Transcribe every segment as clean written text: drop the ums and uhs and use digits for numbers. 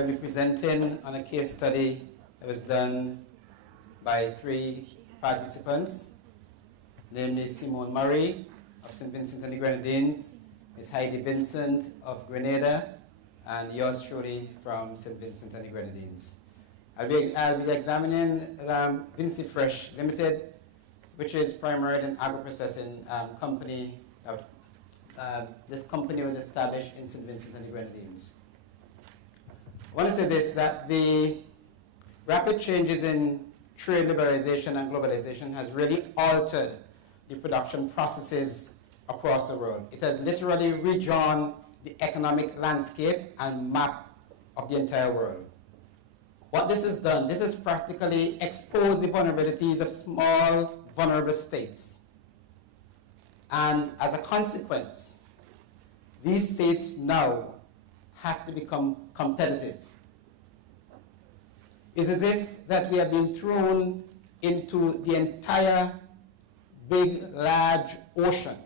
I'll be presenting on a case study that was done by 3 participants, namely Simone Murray of St. Vincent and the Grenadines, Ms. Heidi Vincent of Grenada, and yours truly from St. Vincent and the Grenadines. I'll be examining Vinci Fresh Limited, which is primarily an agro-processing company. This company was established in St. Vincent and the Grenadines. I want to say this, that the rapid changes in trade liberalization and globalization has really altered the production processes across the world. It has literally redrawn the economic landscape and map of the entire world. What this has done, this has practically exposed the vulnerabilities of small, vulnerable states. And as a consequence, these states now have to become competitive. It's as if that we have been thrown into the entire big, large ocean,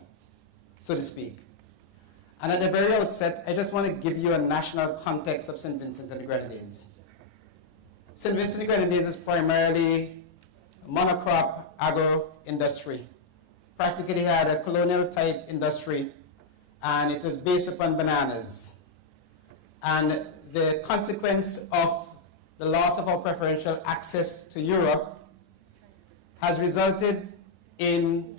so to speak. And at the very outset, I just want to give you a national context of St. Vincent and the Grenadines. St. Vincent and the Grenadines is primarily a monocrop agro-industry. Practically had a colonial-type industry, and it was based upon bananas. And the consequence of the loss of our preferential access to Europe has resulted in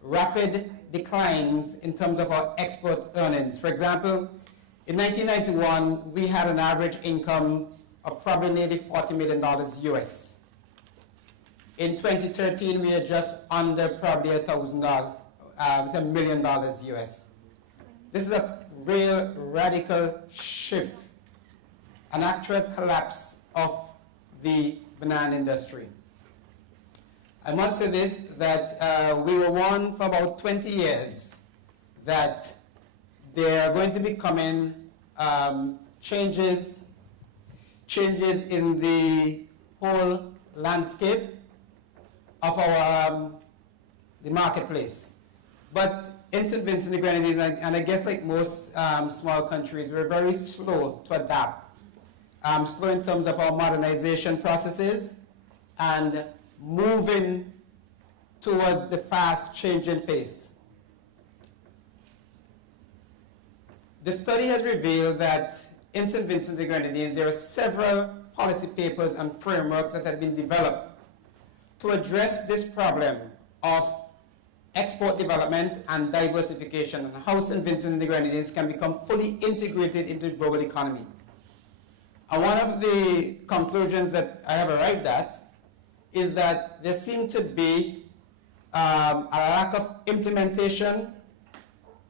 rapid declines in terms of our export earnings. For example, in 1991, we had an average income of probably nearly $40 million US. In 2013, we are just under probably $1 million US. This is a real radical shift, an actual collapse of the banana industry. I must say this, that we were warned for about 20 years that there are going to be coming changes in the whole landscape of our the marketplace. But in St. Vincent and the Grenadines, and I guess like most small countries, we're very slow to adapt. Slow in terms of our modernization processes and moving towards the fast changing pace. The study has revealed that in St. Vincent and the Grenadines, there are several policy papers and frameworks that have been developed to address this problem of export development and diversification, and how St. Vincent and the Grenadines can become fully integrated into the global economy. And one of the conclusions that I have arrived at is that there seems to be a lack of implementation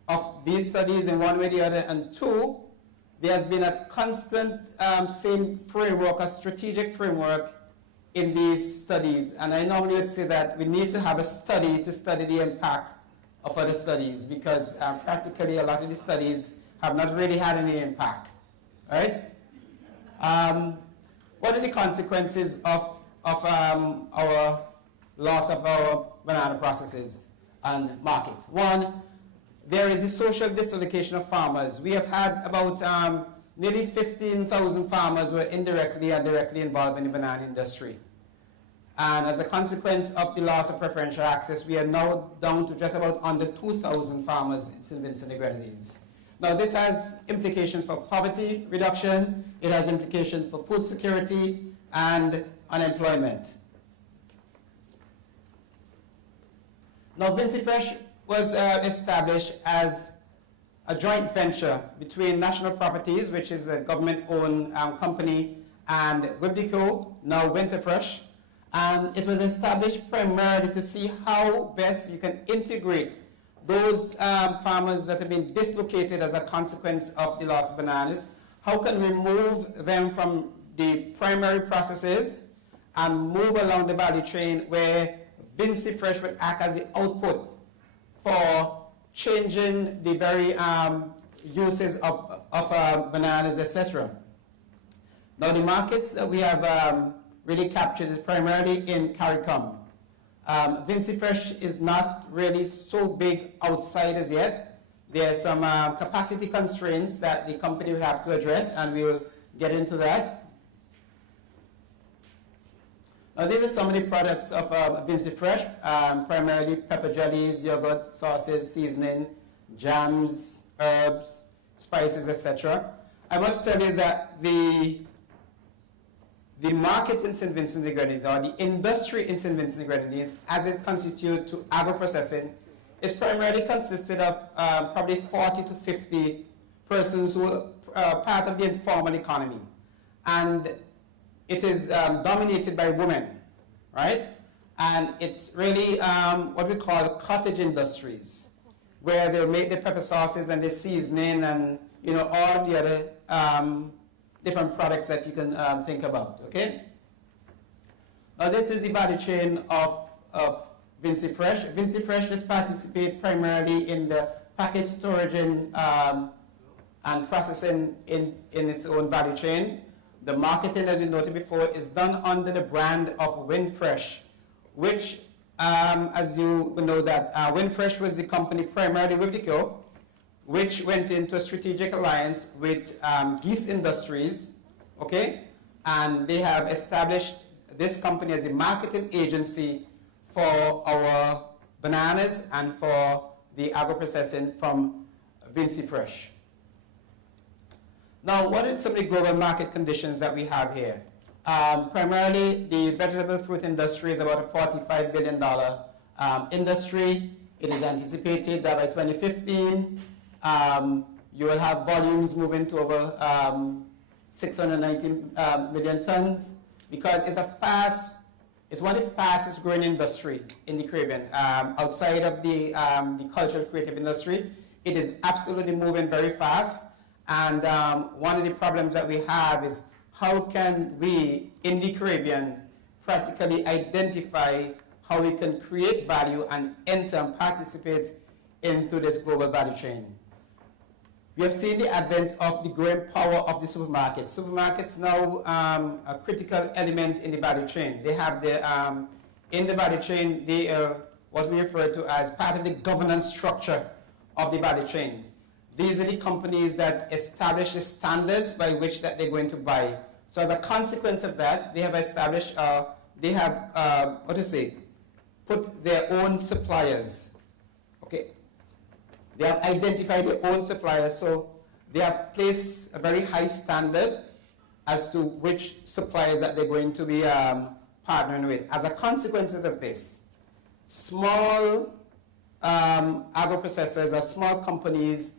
of these studies in one way or the other, and two, there has been a constant same framework, a strategic framework in these studies. And I normally would say that we need to have a study to study the impact of other studies, because practically a lot of the studies have not really had any impact, right? What are the consequences of our loss of our banana processes and market? One, there is the social dislocation of farmers. We have had about nearly 15,000 farmers who are indirectly and directly involved in the banana industry. And as a consequence of the loss of preferential access, we are now down to just about under 2,000 farmers in St. Vincent and the Grenadines. Now, this has implications for poverty reduction, it has implications for food security and unemployment. Now, Vinci Fresh was established as a joint venture between National Properties, which is a government-owned company, and Wibdeco, now Winterfresh. And it was established primarily to see how best you can integrate those farmers that have been dislocated as a consequence of the loss of bananas. How can we move them from the primary processes and move along the value chain where Vinci Fresh would act as the output for changing the very uses of bananas, etc. Now, the markets that we have really captured is primarily in CARICOM. Vinci Fresh is not really so big outside as yet. There are some capacity constraints that the company will have to address, and we will get into that. Now, these are some of the products of Vinci Fresh, primarily pepper jellies, yogurt, sauces, seasoning, jams, herbs, spices, etc. I must tell you that the market in St. Vincent and the Grenadines, or the industry in St. Vincent and the Grenadines, as it constitutes to agro-processing, is primarily consisted of probably 40 to 50 persons who are part of the informal economy. And it is dominated by women, right? And it's really what we call cottage industries, where they make the pepper sauces and the seasoning and all of the other different products that you can think about, okay? Now this is the value chain of Vinci Fresh. Vinci Fresh just participate primarily in the package storage and processing in its own value chain. The marketing, as we noted before, is done under the brand of WinFresh, which, as you know that WinFresh was the company primarily with the Kyo, which went into a strategic alliance with Geese Industries, okay? And they have established this company as a marketing agency for our bananas and for the agro-processing from Vinci Fresh. Now, what are some of the global market conditions that we have here? Primarily, the vegetable fruit industry is about a $45 billion industry. It is anticipated that by 2015, you will have volumes moving to over 690 million tons, because it's one of the fastest growing industries in the Caribbean. Outside of the cultural creative industry, it is absolutely moving very fast. And one of the problems that we have is how can we, in the Caribbean, practically identify how we can create value and enter and participate into this global value chain. We have seen the advent of the growing power of the supermarkets. Supermarkets now a critical element in the value chain. They have in the value chain, they are what we refer to as part of the governance structure of the value chains. These are the companies that establish the standards by which that they're going to buy. So as a consequence of that, they have established, put their own suppliers, okay? They have identified their own suppliers, so they have placed a very high standard as to which suppliers that they're going to be partnering with. As a consequence of this, small agro-processors or small companies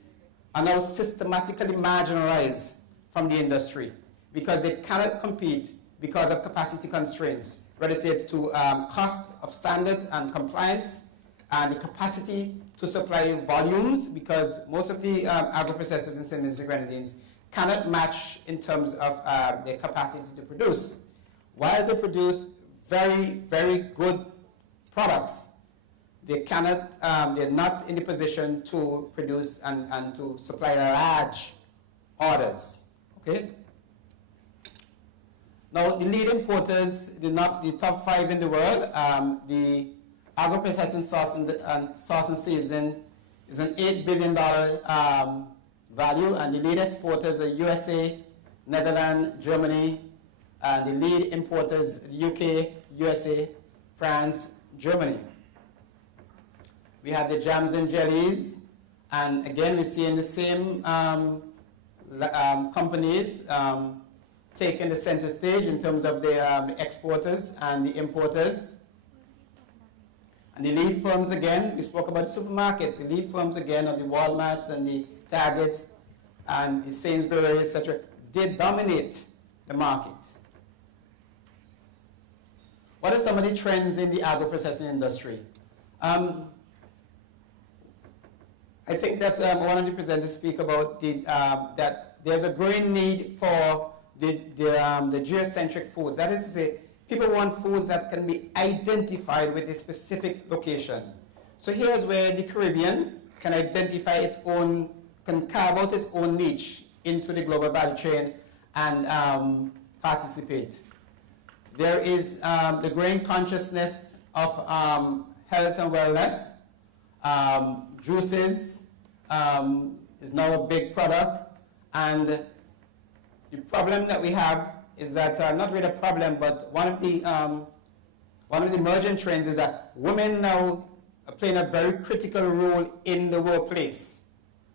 are now systematically marginalized from the industry because they cannot compete because of capacity constraints relative to cost of standard and compliance and the capacity to supply volumes, because most of the agro-processors in St. Vincent and Grenadines cannot match in terms of their capacity to produce. While they produce very, very good products, they cannot, they're not in the position to produce and to supply large orders, okay? Now, the lead importers, the top 5 in the world, the agro-processing sauce and seasoning is an $8 billion value, and the lead exporters are USA, Netherlands, Germany, and the lead importers, the UK, USA, France, Germany. We have the jams and jellies, and again, we're seeing the same companies taking the center stage in terms of the exporters and the importers. And the lead firms again, we spoke about the supermarkets, the lead firms again are the Walmarts and the Targets and the Sainsbury's, etc. They dominate the market. What are some of the trends in the agro-processing industry? I think that one of the presenters speak about that there's a growing need for the geocentric foods. That is to say, people want foods that can be identified with a specific location. So here's where the Caribbean can identify its own, can carve out its own niche into the global value chain and participate. There is the growing consciousness of health and wellness. Juices is now a big product, and the the problem that we have is that, not really a problem, but one of the emerging trends is that women now are playing a very critical role in the workplace,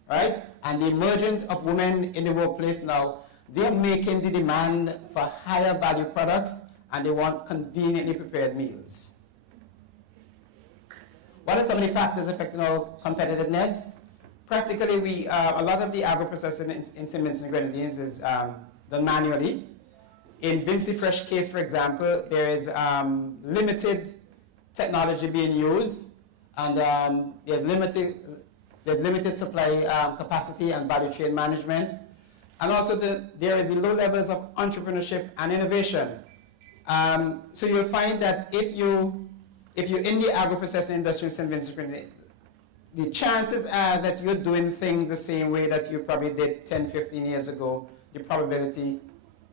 right? And the emergence of women in the workplace now, they're making the demand for higher value products, and they want conveniently prepared meals. What are some of the factors affecting our competitiveness? Practically, a lot of the agro-processing in St. Vincent and Grenadines is done manually. In Vinci Fresh case, for example, there is limited technology being used, and there's limited supply capacity and value chain management. And also there is low levels of entrepreneurship and innovation. So you'll find that if you're in the agro-processing industry in St. Vincent and Grenadines, the chances are that you're doing things the same way that you probably did 10, 15 years ago. The probability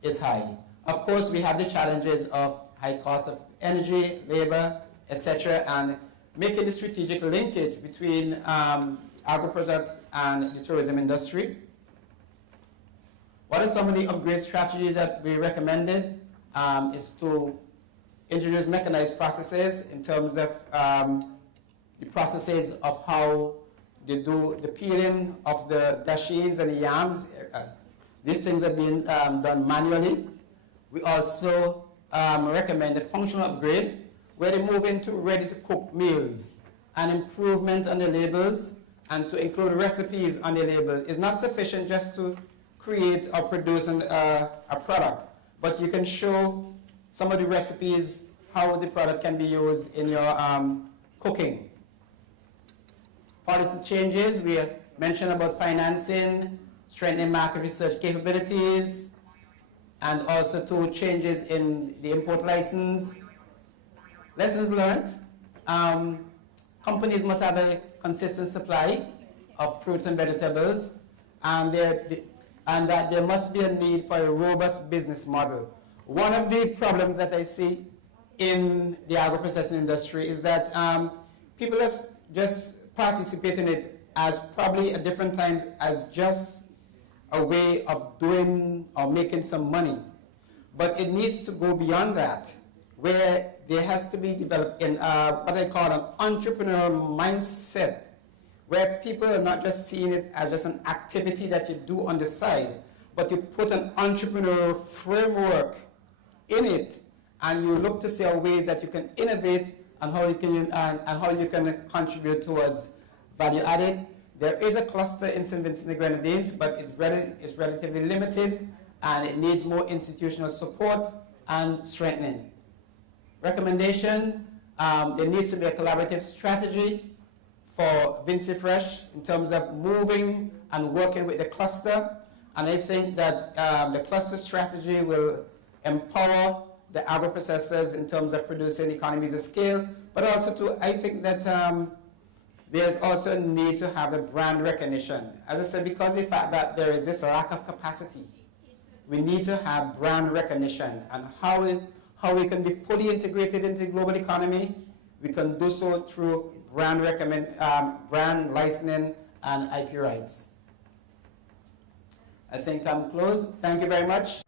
is high. Of course, we have the challenges of high cost of energy, labor, etc., and making the strategic linkage between agro-products and the tourism industry. What are some of the upgrade strategies that we recommended? Is to introduce mechanized processes in terms of the processes of how they do the peeling of the dashins and the yams. These things are being done manually. We also recommend a functional upgrade where they move into ready-to-cook meals, and improvement on the labels, and to include recipes on the label. It's not sufficient just to create or produce a product, but you can show some of the recipes, how the product can be used in your cooking. Policy changes, we mentioned about financing, strengthening market research capabilities, and also two changes in the import license. Lessons learned, companies must have a consistent supply of fruits and vegetables, and that there must be a need for a robust business model. One of the problems that I see in the agro-processing industry is that people have just participated in it as probably at different times as just a way of doing or making some money. But it needs to go beyond that, where there has to be developed in what I call an entrepreneurial mindset, where people are not just seeing it as just an activity that you do on the side, but you put an entrepreneurial framework in it, and you look to see ways that you can innovate and how you can contribute towards value added. There is a cluster in St. Vincent and Grenadines, but it's relatively limited, and it needs more institutional support and strengthening. Recommendation, there needs to be a collaborative strategy for Vinci Fresh in terms of moving and working with the cluster, and I think that the cluster strategy will empower the agro-processors in terms of producing economies of scale, but also I think that there's also a need to have a brand recognition. As I said, because of the fact that there is this lack of capacity, we need to have brand recognition, and how we can be fully integrated into the global economy. We can do so through brand licensing and IP rights. I think I'm closed. Thank you very much.